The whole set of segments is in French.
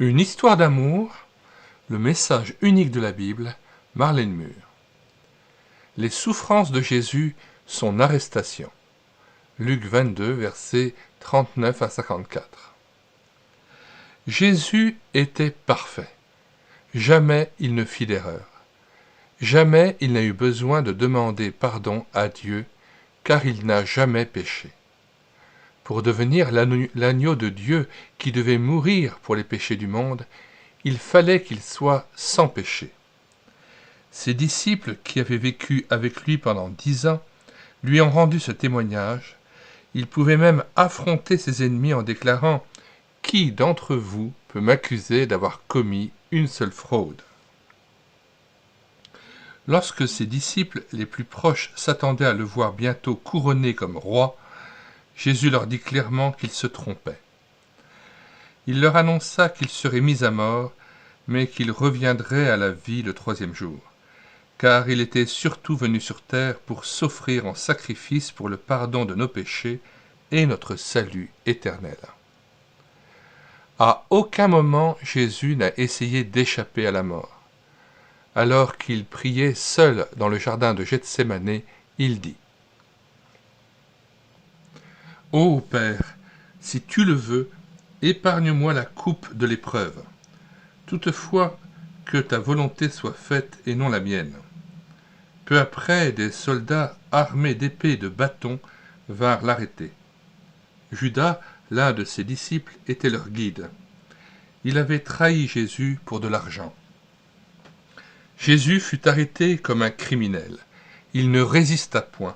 Une histoire d'amour, le message unique de la Bible, Marlène Mur. Les souffrances de Jésus, son arrestation. Luc 22, versets 39 à 54. Jésus était parfait. Jamais il ne fit d'erreur. Jamais il n'a eu besoin de demander pardon à Dieu, car il n'a jamais péché. Pour devenir l'agneau de Dieu qui devait mourir pour les péchés du monde, il fallait qu'il soit sans péché. Ses disciples, qui avaient vécu avec lui pendant 10 ans, lui ont rendu ce témoignage. Il pouvait même affronter ses ennemis en déclarant « Qui d'entre vous peut m'accuser d'avoir commis une seule fraude ?» Lorsque ses disciples les plus proches s'attendaient à le voir bientôt couronné comme roi, Jésus leur dit clairement qu'ils se trompaient. Il leur annonça qu'il serait mis à mort, mais qu'il reviendrait à la vie le 3e jour, car il était surtout venu sur terre pour s'offrir en sacrifice pour le pardon de nos péchés et notre salut éternel. À aucun moment Jésus n'a essayé d'échapper à la mort. Alors qu'il priait seul dans le jardin de Gethsémané, il dit « Ô Père, si tu le veux, épargne-moi la coupe de l'épreuve. Toutefois, que ta volonté soit faite et non la mienne. » Peu après, des soldats armés d'épées et de bâtons vinrent l'arrêter. Judas, l'un de ses disciples, était leur guide. Il avait trahi Jésus pour de l'argent. Jésus fut arrêté comme un criminel. Il ne résista point.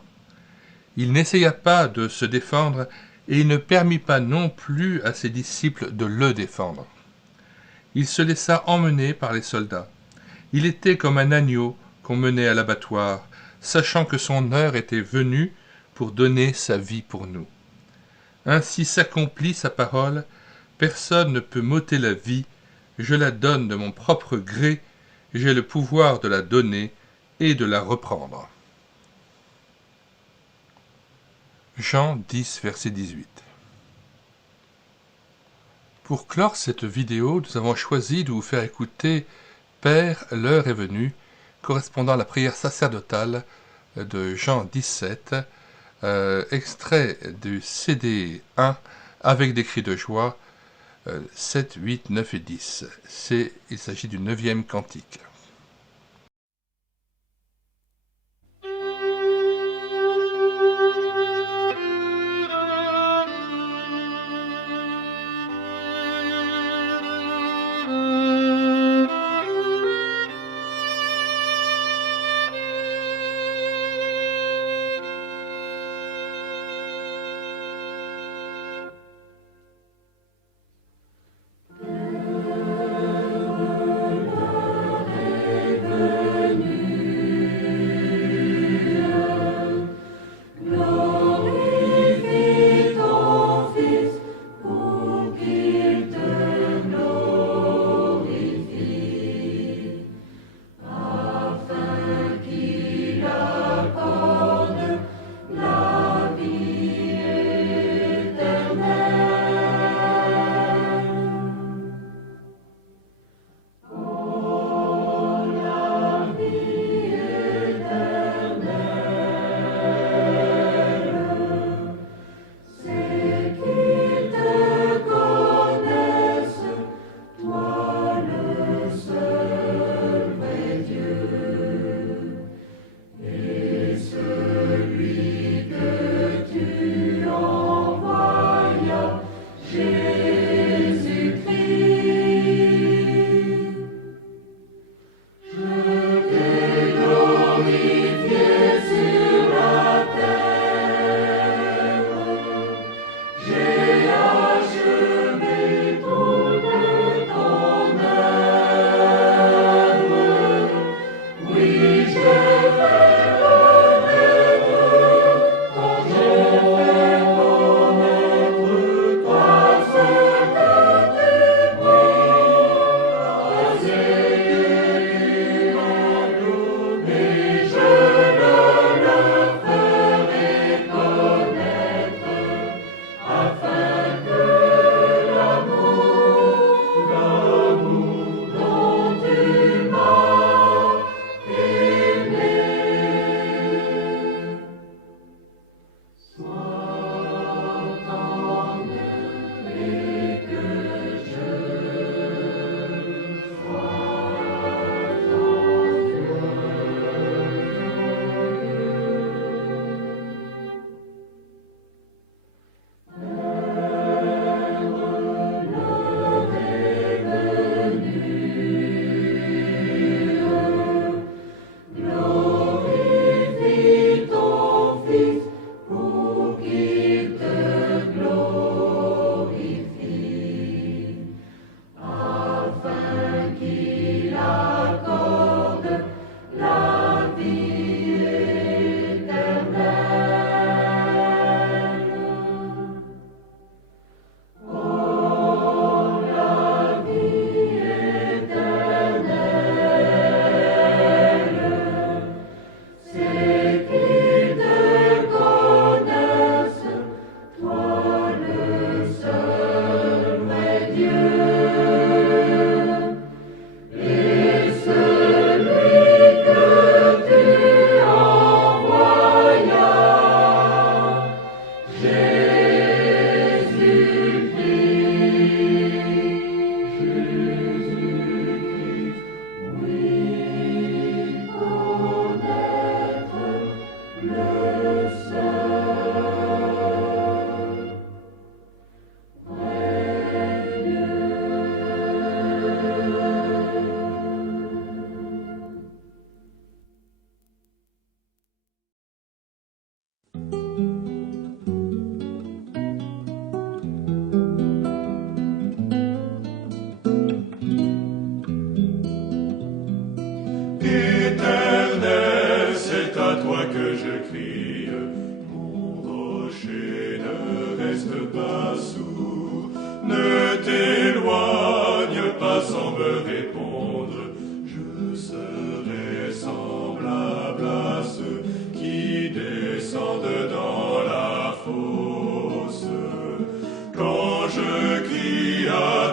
Il n'essaya pas de se défendre et il ne permit pas non plus à ses disciples de le défendre. Il se laissa emmener par les soldats. Il était comme un agneau qu'on menait à l'abattoir, sachant que son heure était venue pour donner sa vie pour nous. Ainsi s'accomplit sa parole, personne ne peut m'ôter la vie, je la donne de mon propre gré, j'ai le pouvoir de la donner et de la reprendre. Jean 10, verset 18. Pour clore cette vidéo, nous avons choisi de vous faire écouter « Père, l'heure est venue », correspondant à la prière sacerdotale de Jean 17, extrait du CD 1 avec des cris de joie 7, 8, 9 et 10. Il s'agit du 9e cantique.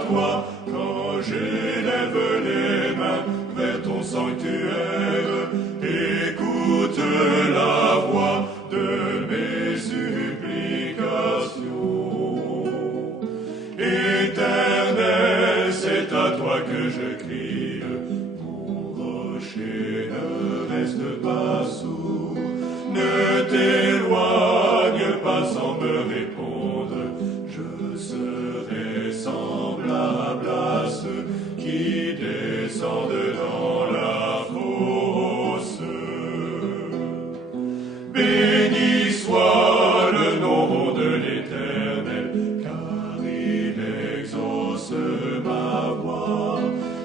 toi quand j'élève les mains vers ton sanctuaire. Écoute la voix de mes supplications. Éternel, c'est à toi que je crie. Mon rocher ne reste pas sourd. Ne t'éloigne pas sans me répondre. Je serai semblable à ceux qui descendent dans la fosse. Béni soit le nom de l'Éternel, car il exauce ma voix.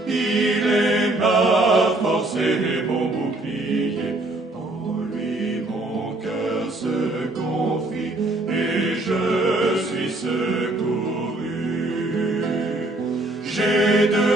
Il est ma force et mon bouclier. En lui mon cœur se confie et je suis secouru. J'ai de